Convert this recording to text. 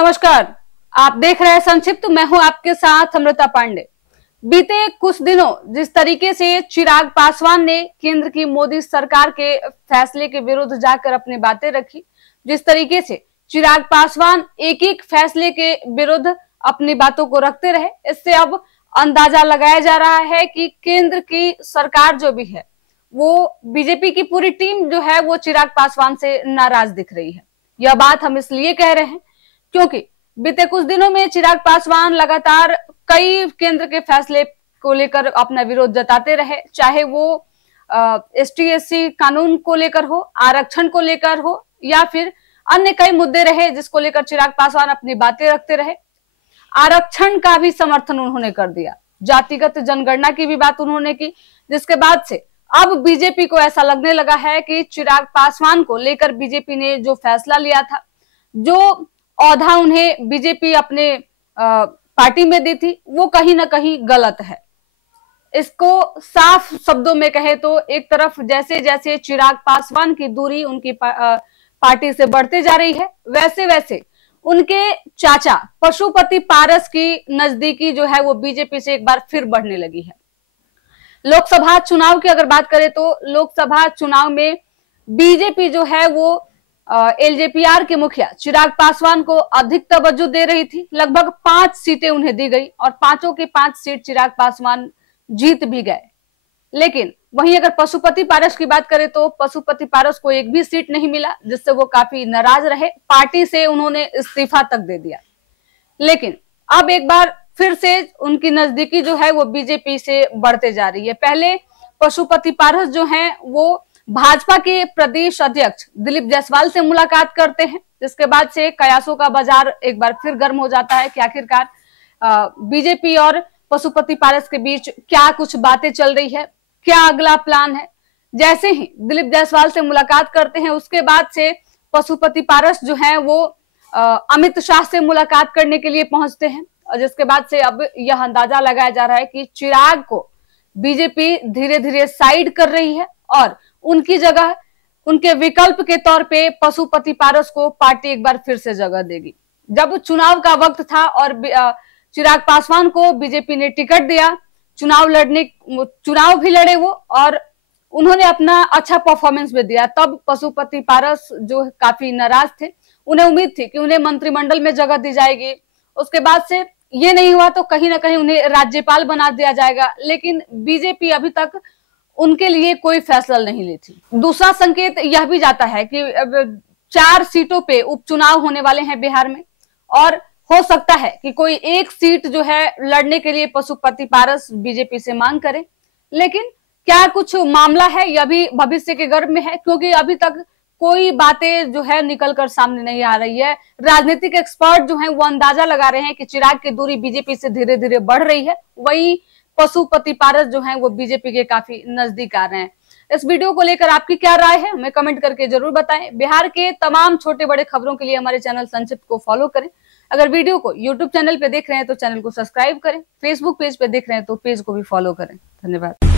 नमस्कार, आप देख रहे हैं संक्षिप्त। मैं हूं आपके साथ अमृता पांडे। बीते कुछ दिनों जिस तरीके से चिराग पासवान ने केंद्र की मोदी सरकार के फैसले के विरुद्ध जाकर अपनी बातें रखी, जिस तरीके से चिराग पासवान एक एक फैसले के विरुद्ध अपनी बातों को रखते रहे, इससे अब अंदाजा लगाया जा रहा है कि केंद्र की सरकार जो भी है वो बीजेपी की पूरी टीम जो है वो चिराग पासवान से नाराज दिख रही है। यह बात हम इसलिए कह रहे हैं क्योंकि बीते कुछ दिनों में चिराग पासवान लगातार कई केंद्र के फैसले को लेकर अपना विरोध जताते रहे, चाहे वो ST/SC कानून को लेकर हो, आरक्षण को लेकर हो या फिर अन्य कई मुद्दे रहे जिसको लेकर चिराग पासवान अपनी बातें रखते रहे। आरक्षण का भी समर्थन उन्होंने कर दिया, जातिगत जनगणना की भी बात उन्होंने की, जिसके बाद से अब बीजेपी को ऐसा लगने लगा है कि चिराग पासवान को लेकर बीजेपी ने जो फैसला लिया था, जो औधा उन्हें बीजेपी अपने पार्टी में दी थी, वो कहीं ना कहीं गलत है। इसको साफ शब्दों में कहे तो एक तरफ जैसे जैसे चिराग पासवान की दूरी उनकी पार्टी से बढ़ते जा रही है, वैसे वैसे उनके चाचा पशुपति पारस की नजदीकी जो है वो बीजेपी से एक बार फिर बढ़ने लगी है। लोकसभा चुनाव की अगर बात करें तो लोकसभा चुनाव में बीजेपी जो है वो LJPR के मुखिया चिराग पासवान को अधिक तवज्जो दे रही थी। लगभग 5 सीटें उन्हें दी गई और 5 की 5 सीट चिराग पासवान जीत भी गए। लेकिन वहीं अगर पशुपति पारस की बात करें तो पशुपति पारस को एक भी सीट नहीं मिला, जिससे वो काफी नाराज रहे। पार्टी से उन्होंने इस्तीफा तक दे दिया। लेकिन अब एक बार फिर से उनकी नजदीकी जो है वो बीजेपी से बढ़ते जा रही है। पहले पशुपति पारस जो हैं वो भाजपा के प्रदेश अध्यक्ष दिलीप जायसवाल से मुलाकात करते हैं, जिसके बाद से कयासों का बाजार एक बार फिर गर्म हो जाता है कि आखिरकार बीजेपी और पशुपति पारस के बीच क्या कुछ बातें चल रही है, क्या अगला प्लान है। जैसे ही दिलीप जायसवाल से मुलाकात करते हैं उसके बाद से पशुपति पारस जो है वो अमित शाह से मुलाकात करने के लिए पहुंचते हैं, और जिसके बाद से अब यह अंदाजा लगाया जा रहा है कि चिराग को बीजेपी धीरे धीरे साइड कर रही है और उनकी जगह उनके विकल्प के तौर पे पशुपति पारस को पार्टी एक बार फिर से जगह देगी। जब चुनाव का वक्त था और चिराग पासवान को बीजेपी ने टिकट दिया, चुनाव भी लड़े वो और उन्होंने अपना अच्छा परफॉर्मेंस भी दिया, तब पशुपति पारस जो काफी नाराज थे, उन्हें उम्मीद थी कि उन्हें मंत्रिमंडल में जगह दी जाएगी। उसके बाद से ये नहीं हुआ तो कहीं ना कहीं उन्हें राज्यपाल बना दिया जाएगा, लेकिन बीजेपी अभी तक उनके लिए कोई फैसला नहीं ली थी। दूसरा संकेत यह भी जाता है कि 4 सीटों पे उपचुनाव होने वाले हैं बिहार में, और हो सकता है कि कोई एक सीट जो है लड़ने के लिए पशुपति पारस बीजेपी से मांग करे। लेकिन क्या कुछ मामला है यह भी भविष्य के गर्भ में है, क्योंकि अभी तक कोई बातें जो है निकल कर सामने नहीं आ रही है। राजनीतिक एक्सपर्ट जो हैं वो अंदाजा लगा रहे हैं कि चिराग की दूरी बीजेपी से धीरे धीरे बढ़ रही है, वहीं पशुपति पारस जो हैं वो बीजेपी के काफी नजदीक आ रहे हैं। इस वीडियो को लेकर आपकी क्या राय है हमें कमेंट करके जरूर बताएं। बिहार के तमाम छोटे बड़े खबरों के लिए हमारे चैनल संक्षिप्त को फॉलो करें। अगर वीडियो को यूट्यूब चैनल पे देख रहे हैं तो चैनल को सब्सक्राइब करें, फेसबुक पेज पे देख रहे हैं तो पेज को भी फॉलो करें। धन्यवाद।